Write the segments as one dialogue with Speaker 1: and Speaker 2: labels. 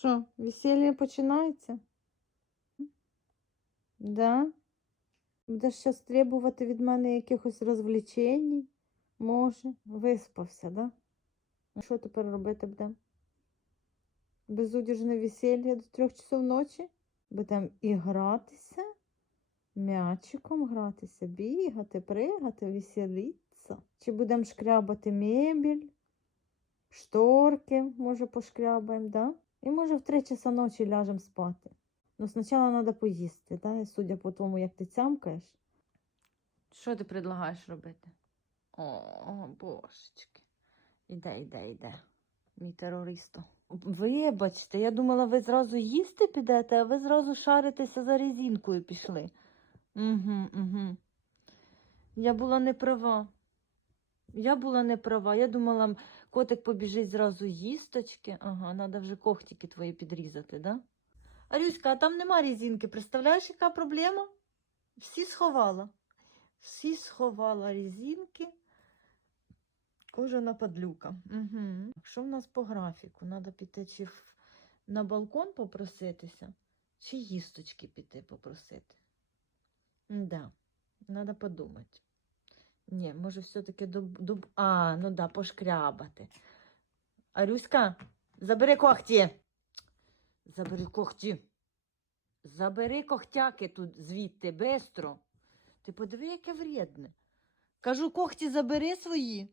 Speaker 1: Що, весілля починається? Да? Будеш зараз требувати від мене якихось розвлечень? Може, виспався, да? Що тепер робити будемо? Безудержне весілля до трьох часов ночі? Будемо і гратися, м'ячиком гратися, бігати, пригати, веселитися. Чи будемо шкрябати мебель, шторки, може, пошкрябаємо, да? І може в три часа ночі ляжемо спати. Ну, спочатку треба поїсти, да? Судя по тому, як ти цямкаєш. Що ти предлагаєш робити? О, божечки. Іде, іде, іде. Мій терористо. Вибачте, я думала, ви зразу їсти підете, а ви зразу шаритеся за резинкою пішли. Угу, угу. Я була не права. Я була не права. Я думала, котик побіжить зразу їсточки. Ага, треба вже когтики твої підрізати, да? Арюська, а там нема резинки. Представляєш, яка проблема? Всі сховала. Всі сховала резинки. Кожана падлюка. Угу. Що в нас по графіку? Треба піти чи на балкон попроситися, чи їсточки піти попросити. Да, треба подумати. Ні, може, все-таки до, до... А, ну да, пошкрябати. Арюська, забери когті. Забери когті. Забери когтяки тут звідти, бистро. Ти подиви, яке вредне. Кажу, когті забери свої.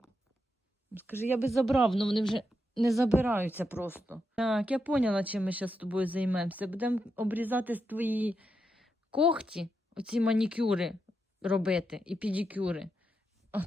Speaker 1: Скажи, я би забрав, але вони вже не забираються просто. Так, я поняла, чим ми зараз з тобою займемося. Будемо обрізати твої когті, оці манікюри робити і педикюри. 嗯。